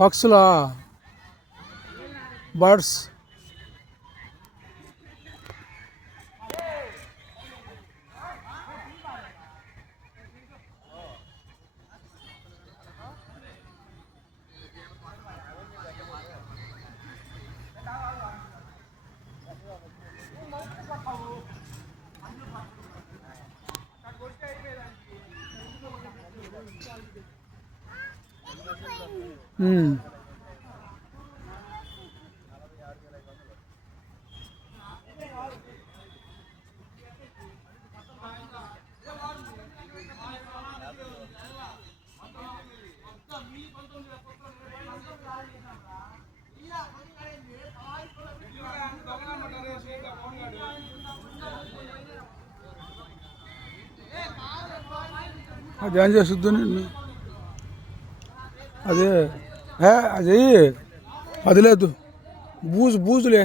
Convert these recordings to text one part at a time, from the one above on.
పక్షులా? Birds. అది ఏం చేస్తుంది నిన్ను? అదే అది అది లేదు, బూజులే,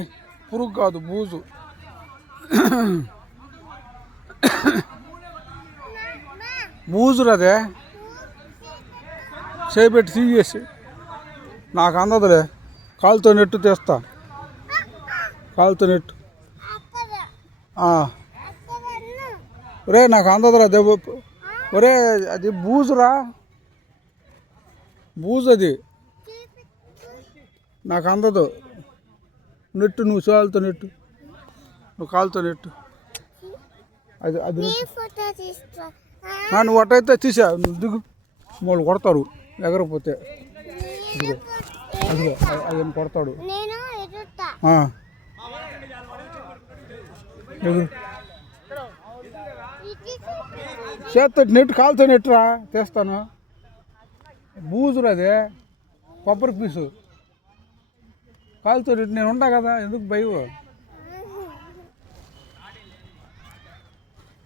పురుగు కాదు, బూజు. బూజులు అదే, చేపెట్టి తీసేసి. నాకు అందదులే, కాలుతో నెట్టు తెస్తా, కాలుతో నెట్టు. ఒరే నాకు అందదురా దెబ్బ. ఒరే అది బూజురా, బూజు అది, నాకు అందదు. నెట్టు, నువ్వు కాలుతో నెట్టు, నువ్వు కాలుతో నెట్టు. అది అది నువ్వు అట్టయితే తీసా, నువ్వు దిగు, వాళ్ళు కొడతారు ఎగరపోతే. అదిగో అది కొడతాడు. ఎగురు, చేత్తో నెట్టు, కాలుతో నెట్టురా, తెస్తాను. బూజురు అదే, కొబ్బరి పీసు, కాలుతో నెట్టు. నేను ఉంటా కదా, ఎందుకు భయం?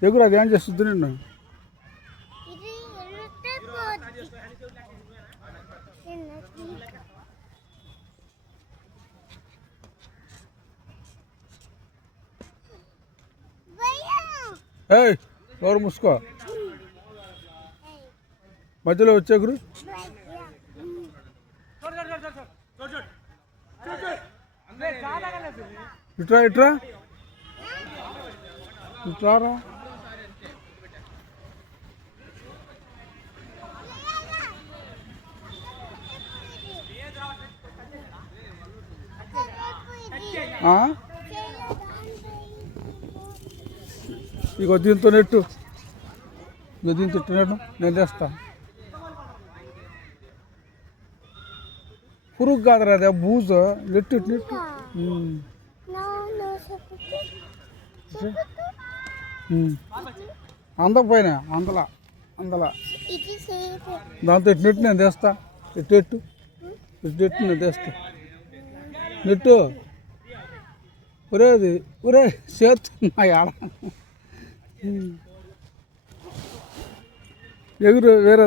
ఎగురు, అది ఏం చేస్తుంది నిన్ను? ఏయ్ నోరు మూసుకో, మధ్యలో వచ్చే గురు. ఇట్రా ఇట్రా ఇట్రారా. ఇగో దీంతో నెట్టు, ఇగో దీంతో నెట్టు, నేను తెస్తా. పురుగు కాదురా అదే, బూజు. Net net. అందకపోయినా అందలా దాంతో ఇటు నెట్టు, నేను తెస్తా. ఇటు నెట్టు నేను తెస్తా. నెట్టు. ఒరే అది, ఒరే చేస్తున్నా ఆడ. ఎగురు వేరే.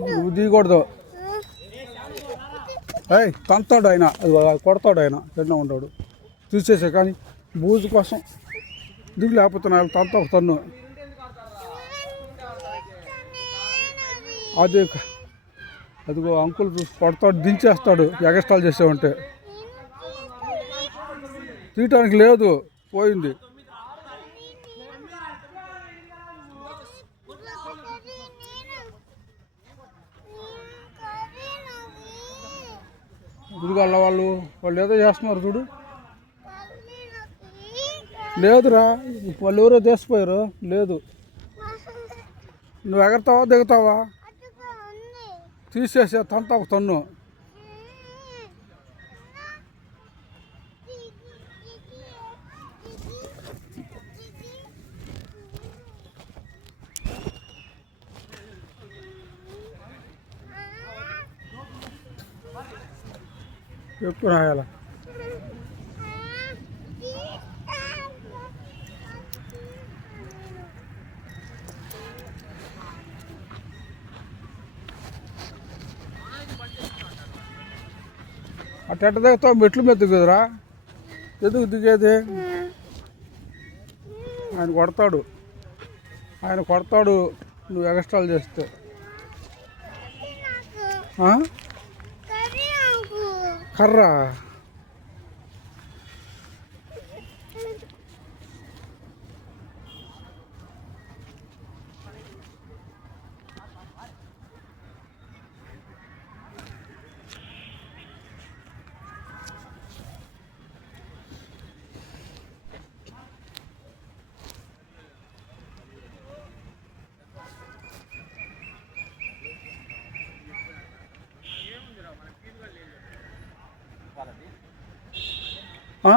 నువ్వు దిగకూడదు. తంతాడు ఆయన, కొడతాడు ఆయన, చిన్న ఉంటాడు. తీసేసా కానీ బూజు కోసం దిగు, లేకపోతే నాకు తంత ఒక తన్ను. అది అదిగో అంకుల్ కొడతాడు, దించేస్తాడు ఎగస్టాల్ చేసామంటే. తీయటానికి లేదు, పోయింది. గుడిగల్ల వాళ్ళు ఏదో చేస్తున్నారు చూడు. లేదురా, వాళ్ళు ఎవరో తీసిపోయారు. లేదు, నువ్వు ఎగరతావా దిగుతావా? తీసేసే తంతా ఒక తన్ను. ఎక్కువ రాయాల. టెట్ట దిగుతావు, మెట్లు మీద దిగుదురా, ఎందుకు దిగేది? ఆయన కొడతాడు, నువ్వు ఎగస్ట్రాలు చేస్తే. కర్ర ఆ?